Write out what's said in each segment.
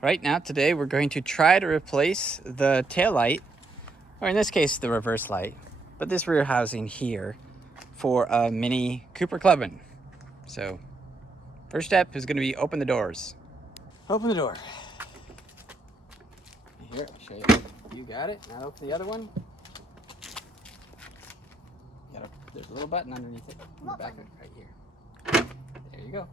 Right now, today, we're going to try to replace the tail light, or in this case, the reverse light, but this rear housing here for a mini Cooper Clubman. So, first step is going to be open the doors. Open the door. Here, I'll show you. You got it. Now open the other one. There's a little button underneath it. In the back of it, right here. There you go.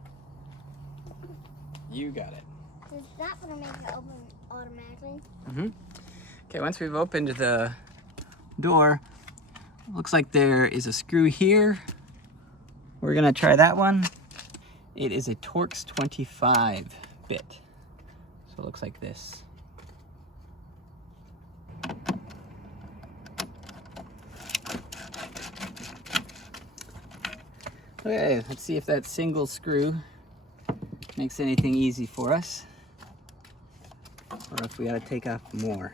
You got it. Does that one make it open automatically? Mm-hmm. Okay, once we've opened the door, looks like there is a screw here. We're gonna try that one. It is a Torx 25 bit. So it looks like this. Okay, let's see if that single screw makes anything easy for us, or if we gotta take off more.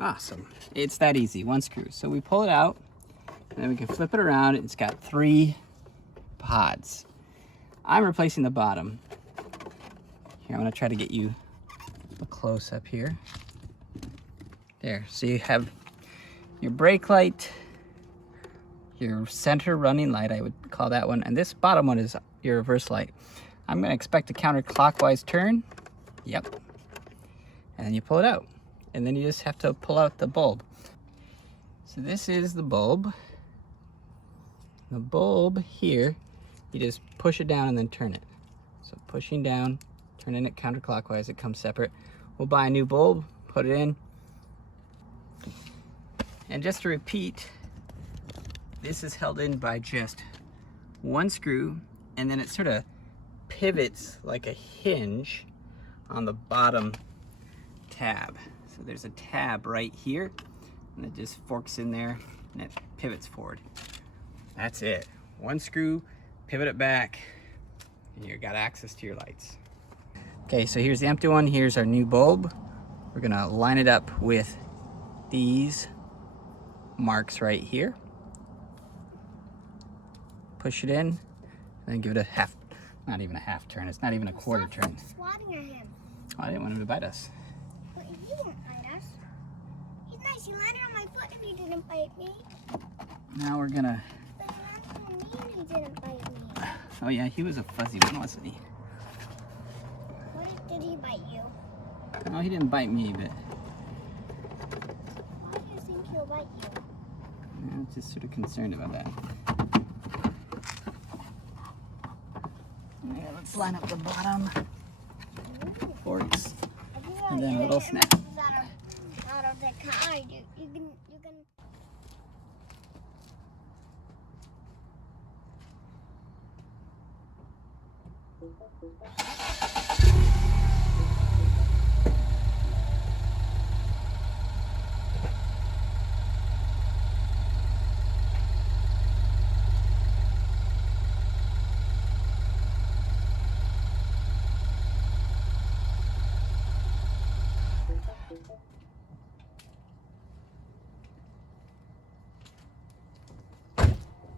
Awesome, it's that easy, one screw. So we pull it out, and then we can flip it around. It's got 3 pods. I'm replacing the bottom. Here, I'm gonna try to get you a close up here. There, so you have your brake light, your center running light, I would call that one, and this bottom one is your reverse light. I'm gonna expect a counterclockwise turn. Yep. And then you pull it out. And then you just have to pull out the bulb. So this is the bulb. The bulb here, you just push it down and then turn it. So pushing down, turning it counterclockwise, it comes separate. We'll buy a new bulb, put it in. And just to repeat, this is held in by just one screw, and then it sort of pivots like a hinge on the bottom tab. So there's a tab right here, and it just forks in there, and it pivots forward. That's it. One screw, pivot it back, and you've got access to your lights. Okay, so here's the empty one. Here's our new bulb. We're gonna line it up with these marks right here. Push it in, and then give it a half, not even a half turn. It's not even a quarter turn. Swatting at him. Oh, I didn't want him to bite us. But he won't bite us. He's nice. He landed on my foot if he didn't bite me. Now we're gonna. But he landed on me and he didn't bite me. Oh yeah, he was a fuzzy one, wasn't he? What did he bite you? No, he didn't bite me, but Why do you think he'll bite you? I'm just sort of concerned about that. Yeah, let's line up the bottom forks, and then a little snap. Out of the car, you can.